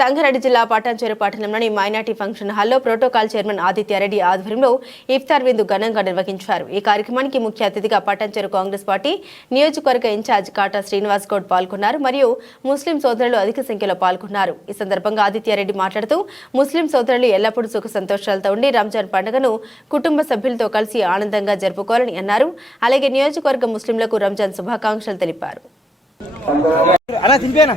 సంగారెడ్డి జిల్లా పటాన్చేరు పట్టణంలోని minority function హాల్లో ప్రోటోకాల్ చైర్మన్ ఆదిత్యారెడ్డి ఆధ్వర్యంలో ఇఫ్తార్ విందు ఘనంగా నిర్వహించారు. ఈ కార్యక్రమానికి ముఖ్య అతిథిగా పటాన్చేరు కాంగ్రెస్ పార్టీ నియోజకవర్గ ఇన్ఛార్జ్ కాటా శ్రీనివాస్ గౌడ్ పాల్గొన్నారు మరియు ముస్లిం సోదరులు అధిక సంఖ్యలో పాల్గొన్నారు. ఈ సందర్భంగా ఆదిత్యారెడ్డి మాట్లాడుతూ ముస్లిం సోదరులు ఎల్లప్పుడూ సుఖ సంతోషాలతో ఉండి రంజాన్ పండుగను కుటుంబ సభ్యులతో కలిసి ఆనందంగా జరుపుకోవాలని అన్నారు. అలాగే నియోజకవర్గ ముస్లింలకు రంజాన్ శుభాకాంక్షలు తెలిపారు. అలా తింపేనా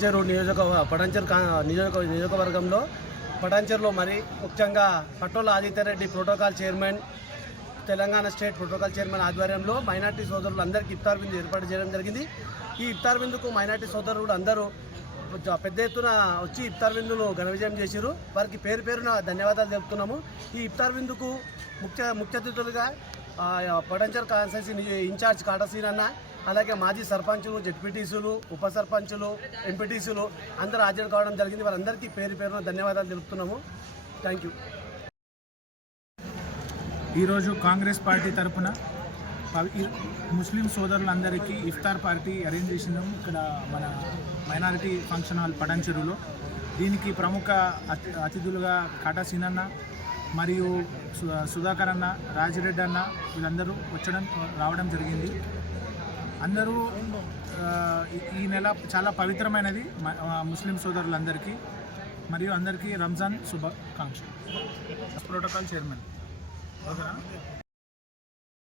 పటాన్చెరు నియోజక పటాన్చెరు నియోజక నియోజకవర్గంలో పటాన్చెరులో మరి ముఖ్యంగా Pattola Aditya Reddy protocol chairman Telangana state protocol chairman ఆధ్వర్యంలో మైనార్టీ సోదరులు అందరికీ ఇఫ్తార్ బిందు ఏర్పాటు చేయడం జరిగింది. ఈ ఇఫ్తార్ బిందుకు మైనార్టీ సోదరులు అందరూ పెద్ద ఎత్తున వచ్చి ఇఫ్తార్ బిందును ఘన విజయం చేశారు వారికి పేరు పేరున ధన్యవాదాలు తెలుపుతున్నాము. ఈ ఇఫ్తార్ బిందుకు ముఖ్య ముఖ్య అతిథులుగా పొటెన్షియల్ పటాన్చెరు కాన్స్టెన్సీ ఇన్ఛార్జ్ కాటసీన్ అన్న అలాగే మాజీ సర్పంచులు జెడ్పీటీసులు ఉప సర్పంచులు ఎంపీటీసీలు అందరూ హాజరు కావడం జరిగింది. వారందరికీ పేరు పేరున ధన్యవాదాలు తెలుపుతున్నాము. థ్యాంక్ యూ ఈరోజు కాంగ్రెస్ పార్టీ తరఫున ఈ ముస్లిం సోదరులందరికీ ఇఫ్తార్ పార్టీ అరేంజ్ చేసినాం ఇక్కడ మన మైనారిటీ ఫంక్షన్ హాల్ పడంచెరులో. దీనికి ప్రముఖ అతి అతిథులుగా కాటా సీనన్న మరియు సు- సుధాకర్ అన్న రాజిరెడ్డి అన్న వీళ్ళందరూ వచ్చడం రావడం జరిగింది. అందరూ ఈ- నెల చాలా పవిత్రమైనది ముస్లిం సోదరులందరికీ మరియు అందరికీ రంజాన్ శుభాకాంక్షలు. Protocol chairman. ఓకేనా?